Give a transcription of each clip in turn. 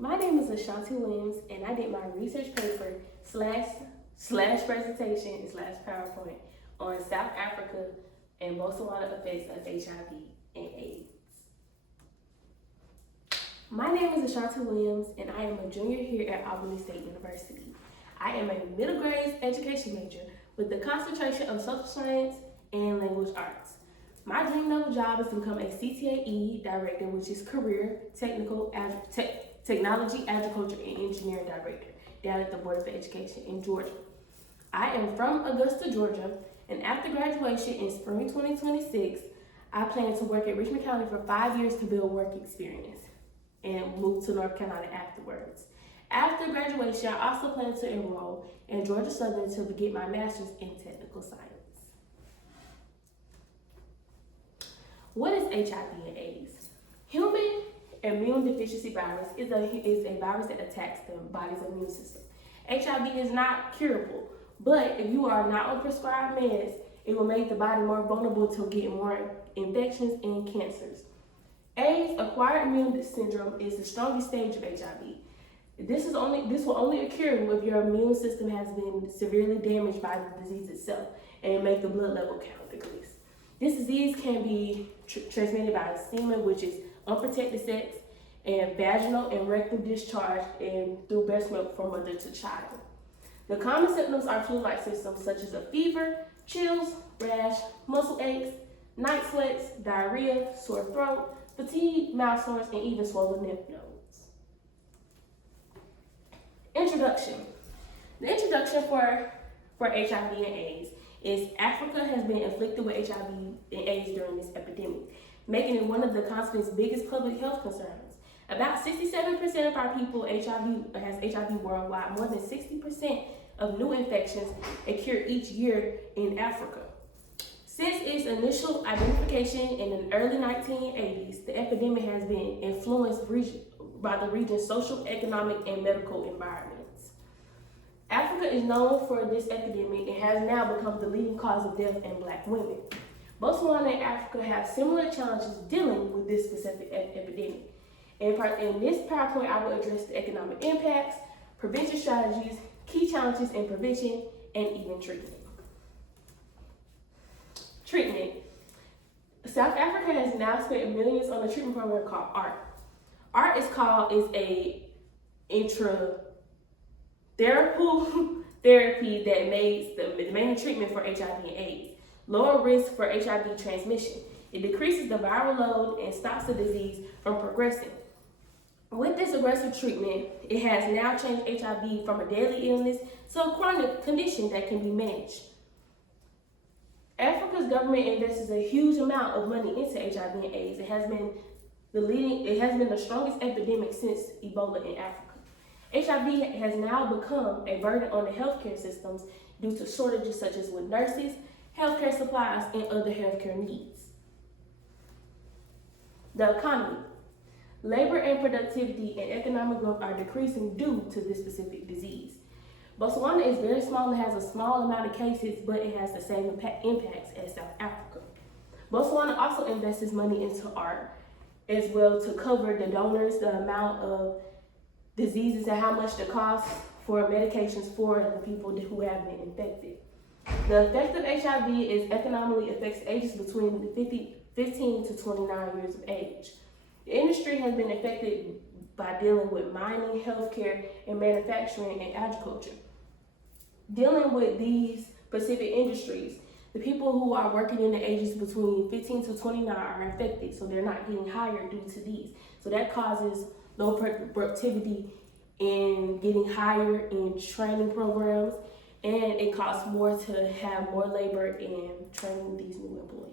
My name is Ashanti Williams, and I did my research paper slash presentation slash PowerPoint on South Africa and Botswana effects of HIV and AIDS. My name is Ashanti Williams, and I am a junior here at Albany State University. I am a middle grade education major with the concentration of social science and language arts. My dream level job is to become a CTAE director, which is Career Technology, Agriculture, and Engineering Director down at the Board of Education in Georgia. I am from Augusta, Georgia, and after graduation in spring 2026, I plan to work at Richmond County for 5 years to build work experience and move to North Carolina afterwards. After graduation, I also plan to enroll in Georgia Southern to get my master's in technical science. What is HIV and AIDS? Human immune deficiency virus is a virus that attacks the body's immune system. HIV is not curable, but if you are not on prescribed meds, it will make the body more vulnerable to get more infections and cancers. AIDS, acquired immune syndrome, is the strongest stage of HIV. This will only occur if your immune system has been severely damaged by the disease itself and make the blood level count decrease. This disease can be transmitted by semen, which is unprotected sex, and vaginal and rectal discharge, and through breast milk from mother to child. The common symptoms are flu-like symptoms such as a fever, chills, rash, muscle aches, night sweats, diarrhea, sore throat, fatigue, mouth sores, and even swollen lymph nodes. Introduction. The introduction for HIV and AIDS is Africa has been afflicted with HIV and AIDS during this epidemic, making it one of the continent's biggest public health concerns. About 67% of our people has HIV worldwide. More than 60% of new infections occur each year in Africa. Since its initial identification in the early 1980s, the epidemic has been influenced by the region's social, economic, and medical environments. Africa is known for this epidemic and has now become the leading cause of death in Black women. Botswana and Africa have similar challenges dealing with this specific epidemic. In this PowerPoint, I will address the economic impacts, prevention strategies, key challenges in prevention, and even treatment. Treatment. South Africa has now spent millions on a treatment program called ART. ART is a therapy that makes the main treatment for HIV and AIDS. Lower risk for HIV transmission. It decreases the viral load and stops the disease from progressing. With this aggressive treatment, it has now changed HIV from a deadly illness to a chronic condition that can be managed. Africa's government invests a huge amount of money into HIV and AIDS. It has been the strongest epidemic since Ebola in Africa. HIV has now become a burden on the healthcare systems due to shortages such as with nurses, healthcare supplies, and other healthcare needs. The economy. Labor and productivity and economic growth are decreasing due to this specific disease. Botswana is very small and has a small amount of cases, but it has the same impacts as South Africa. Botswana also invests money into ART as well to cover the donors, the amount of diseases, and how much the cost for medications for the people who have been infected. The effect of HIV is economically affects ages between 15 to 29 years of age. The industry has been affected by dealing with mining, healthcare, and manufacturing and agriculture. Dealing with these specific industries, the people who are working in the ages between 15 to 29 are infected, so they're not getting hired due to these. So that causes low productivity in getting hired in training programs, and it costs more to have more labor in training these new employees.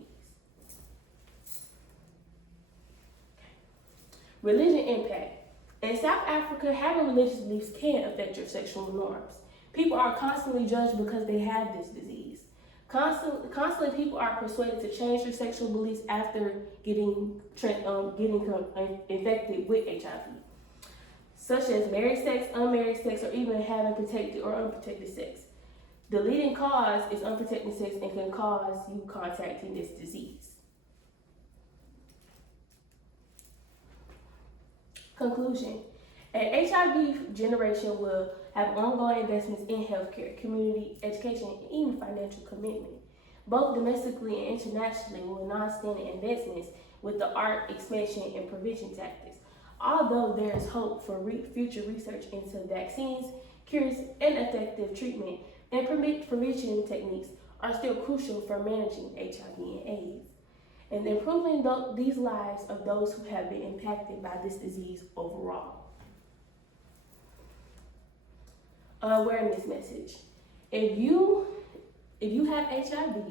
Religion impact. In South Africa, having religious beliefs can affect your sexual norms. People are constantly judged because they have this disease. Constantly people are persuaded to change their sexual beliefs after getting infected with HIV, such as married sex, unmarried sex, or even having protected or unprotected sex. The leading cause is unprotected sex and can cause you contacting this disease. Conclusion. An HIV generation will have ongoing investments in healthcare, community education, and even financial commitment. Both domestically and internationally will non-standard investments with the art, expansion, and prevention tactics. Although there is hope for future research into vaccines, cures, and effective treatment, and prevention techniques are still crucial for managing HIV and AIDS, and improving these lives of those who have been impacted by this disease overall. Awareness message. If you have HIV,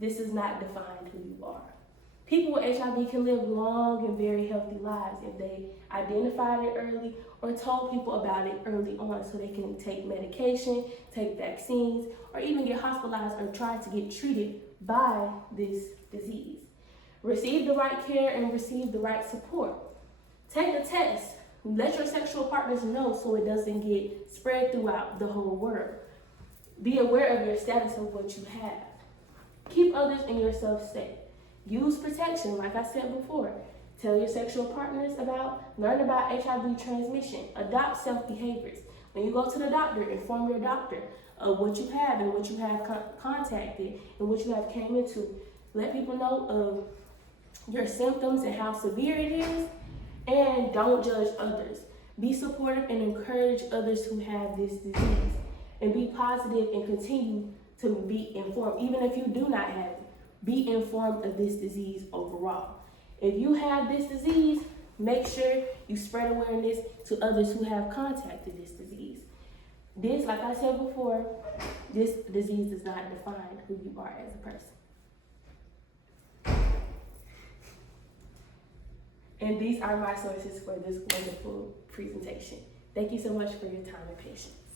this does not define who you are. People with HIV can live long and very healthy lives if they identified it early or told people about it early on so they can take medication, take vaccines, or even get hospitalized or try to get treated by this disease. Receive the right care and receive the right support. Take a test. Let your sexual partners know so it doesn't get spread throughout the whole world. Be aware of your status of what you have. Keep others and yourself safe. Use protection, like I said before. Tell your sexual partners learn about HIV transmission. Adopt self-behaviors. When you go to the doctor, inform your doctor of what you have and what you have contacted and what you have came into. Let people know of your symptoms and how severe it is, and don't judge others. Be supportive and encourage others who have this disease, and be positive and continue to be informed. Even if you do not have it, be informed of this disease overall. If you have this disease, make sure you spread awareness to others who have contacted this disease. This, like I said before, this disease does not define who you are as a person. And these are my sources for this wonderful presentation. Thank you so much for your time and patience.